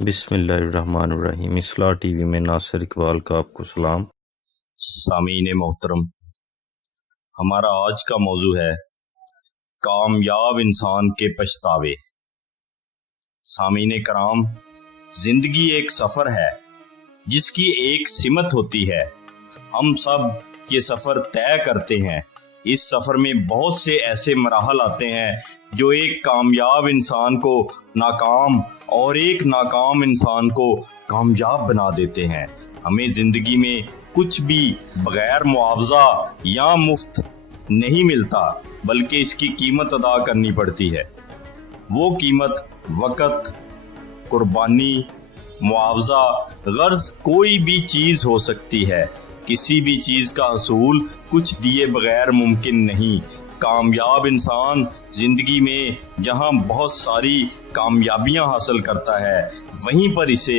بسم اللہ الرحمن الرحیم۔ اصلاح ٹی وی میں ناصر اقبال کا آپ کو سلام۔ سامعین محترم، ہمارا آج کا موضوع ہے کامیاب انسان کے پچھتاوے۔ سامعین کرام، زندگی ایک سفر ہے جس کی ایک سمت ہوتی ہے۔ ہم سب یہ سفر طے کرتے ہیں۔ اس سفر میں بہت سے ایسے مراحل آتے ہیں جو ایک کامیاب انسان کو ناکام اور ایک ناکام انسان کو کامیاب بنا دیتے ہیں۔ ہمیں زندگی میں کچھ بھی بغیر معاوضہ یا مفت نہیں ملتا، بلکہ اس کی قیمت ادا کرنی پڑتی ہے۔ وہ قیمت وقت، قربانی، معاوضہ، غرض کوئی بھی چیز ہو سکتی ہے۔ کسی بھی چیز کا حصول کچھ دیے بغیر ممکن نہیں۔ کامیاب انسان زندگی میں جہاں بہت ساری کامیابیاں حاصل کرتا ہے، وہیں پر اسے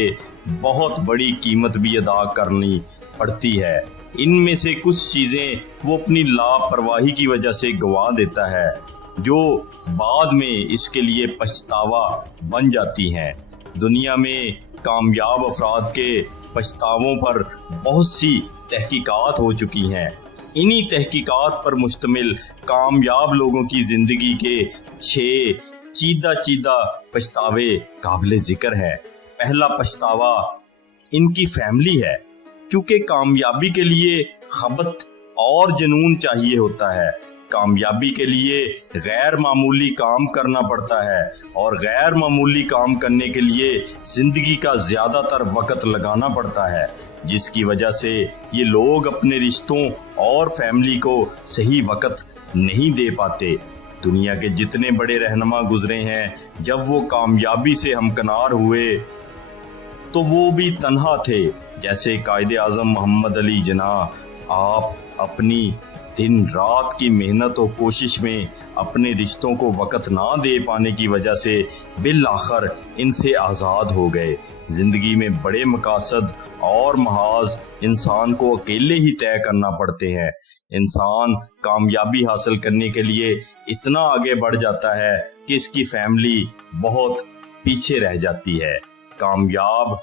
بہت بڑی قیمت بھی ادا کرنی پڑتی ہے۔ ان میں سے کچھ چیزیں وہ اپنی لاپرواہی کی وجہ سے گنوا دیتا ہے، جو بعد میں اس کے لیے پچھتاوا بن جاتی ہیں۔ دنیا میں کامیاب افراد کے پچھتاووں پر بہت سی تحقیقات ہو چکی ہیں۔ انہی تحقیقات پر مشتمل کامیاب لوگوں کی زندگی کے 6 چیدہ پچھتاوے قابل ذکر ہیں۔ پہلا پچھتاوا ان کی فیملی ہے، کیونکہ کامیابی کے لیے خبت اور جنون چاہیے ہوتا ہے۔ کامیابی کے لیے غیر معمولی کام کرنا پڑتا ہے، اور غیر معمولی کام کرنے کے لیے زندگی کا زیادہ تر وقت لگانا پڑتا ہے، جس کی وجہ سے یہ لوگ اپنے رشتوں اور فیملی کو صحیح وقت نہیں دے پاتے۔ دنیا کے جتنے بڑے رہنما گزرے ہیں، جب وہ کامیابی سے ہمکنار ہوئے تو وہ بھی تنہا تھے۔ جیسے قائد اعظم محمد علی جناح، آپ اپنی دن رات کی محنت و کوشش میں اپنے رشتوں کو وقت نہ دے پانے کی وجہ سے بالآخر ان سے آزاد ہو گئے۔ زندگی میں بڑے مقاصد اور محاذ انسان کو اکیلے ہی طے کرنا پڑتے ہیں۔ انسان کامیابی حاصل کرنے کے لیے اتنا آگے بڑھ جاتا ہے کہ اس کی فیملی بہت پیچھے رہ جاتی ہے۔ کامیاب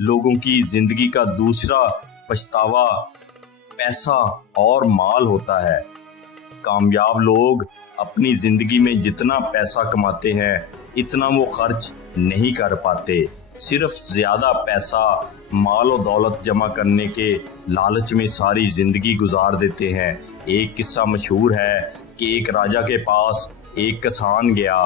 لوگوں کی زندگی کا دوسرا پچھتاوا پیسہ اور مال ہوتا ہے۔ کامیاب لوگ اپنی زندگی میں جتنا پیسہ کماتے ہیں، اتنا وہ خرچ نہیں کر پاتے۔ صرف زیادہ پیسہ، مال و دولت جمع کرنے کے لالچ میں ساری زندگی گزار دیتے ہیں۔ ایک قصہ مشہور ہے کہ ایک راجا کے پاس ایک کسان گیا۔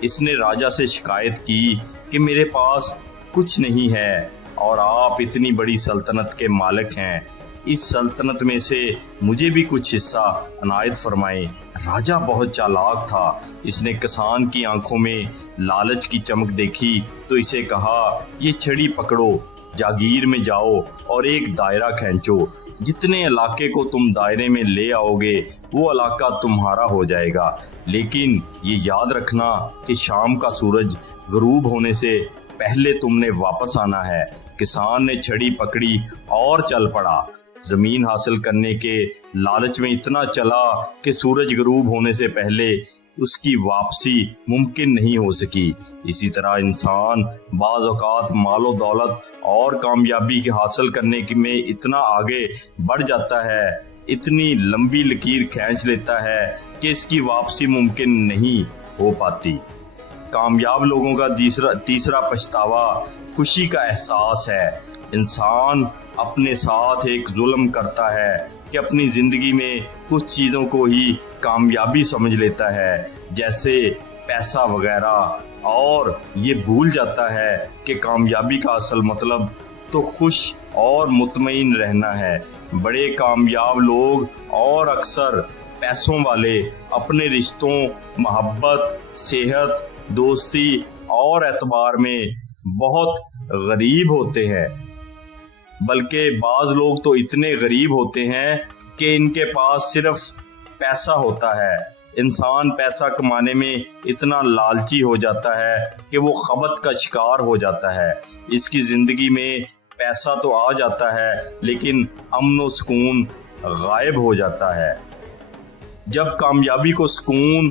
اس نے راجا سے شکایت کی کہ میرے پاس کچھ نہیں ہے اور آپ اتنی بڑی سلطنت کے مالک ہیں، اس سلطنت میں سے مجھے بھی کچھ حصہ عنایت فرمائیں۔ راجا بہت چالاک تھا۔ اس نے کسان کی آنکھوں میں لالچ کی چمک دیکھی تو اسے کہا، یہ چھڑی پکڑو، جاگیر میں جاؤ اور ایک دائرہ کھینچو۔ جتنے علاقے کو تم دائرے میں لے آؤ گے، وہ علاقہ تمہارا ہو جائے گا، لیکن یہ یاد رکھنا کہ شام کا سورج غروب ہونے سے پہلے تم نے واپس آنا ہے۔ کسان نے چھڑی پکڑی اور چل پڑا۔ زمین حاصل کرنے کے لالچ میں اتنا چلا کہ سورج غروب ہونے سے پہلے اس کی واپسی ممکن نہیں ہو سکی۔ اسی طرح انسان بعض اوقات مال و دولت اور کامیابی کے حاصل کرنے میں اتنا آگے بڑھ جاتا ہے، اتنی لمبی لکیر کھینچ لیتا ہے کہ اس کی واپسی ممکن نہیں ہو پاتی۔ کامیاب لوگوں کا تیسرا پچھتاوا خوشی کا احساس ہے۔ انسان اپنے ساتھ ایک ظلم کرتا ہے کہ اپنی زندگی میں کچھ چیزوں کو ہی کامیابی سمجھ لیتا ہے، جیسے پیسہ وغیرہ، اور یہ بھول جاتا ہے کہ کامیابی کا اصل مطلب تو خوش اور مطمئن رہنا ہے۔ بڑے کامیاب لوگ اور اکثر پیسوں والے اپنے رشتوں، محبت، صحت، دوستی اور اعتبار میں بہت غریب ہوتے ہیں، بلکہ بعض لوگ تو اتنے غریب ہوتے ہیں کہ ان کے پاس صرف پیسہ ہوتا ہے۔ انسان پیسہ کمانے میں اتنا لالچی ہو جاتا ہے کہ وہ خبت کا شکار ہو جاتا ہے۔ اس کی زندگی میں پیسہ تو آ جاتا ہے، لیکن امن و سکون غائب ہو جاتا ہے۔ جب کامیابی کو سکون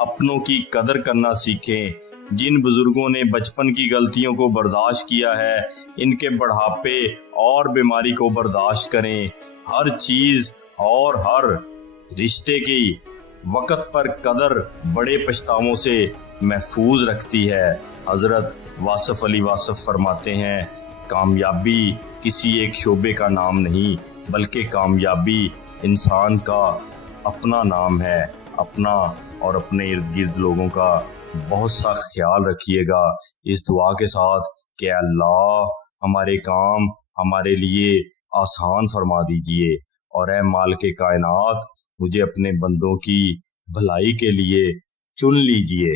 اپنوں کی قدر کرنا سیکھیں۔ جن بزرگوں نے بچپن کی غلطیوں کو برداشت کیا ہے، ان کے بڑھاپے اور بیماری کو برداشت کریں۔ ہر چیز اور ہر رشتے کی وقت پر قدر بڑے پچھتاووں سے محفوظ رکھتی ہے۔ حضرت واصف علی واصف فرماتے ہیں، کامیابی کسی ایک شعبے کا نام نہیں، بلکہ کامیابی انسان کا اپنا نام ہے۔ اپنا اور اپنے ارد گرد لوگوں کا بہت سا خیال رکھیے گا، اس دعا کے ساتھ کہ اللہ ہمارے کام ہمارے لیے آسان فرما دیجئے، اور اے مالک کائنات مجھے اپنے بندوں کی بھلائی کے لیے چن لیجئے۔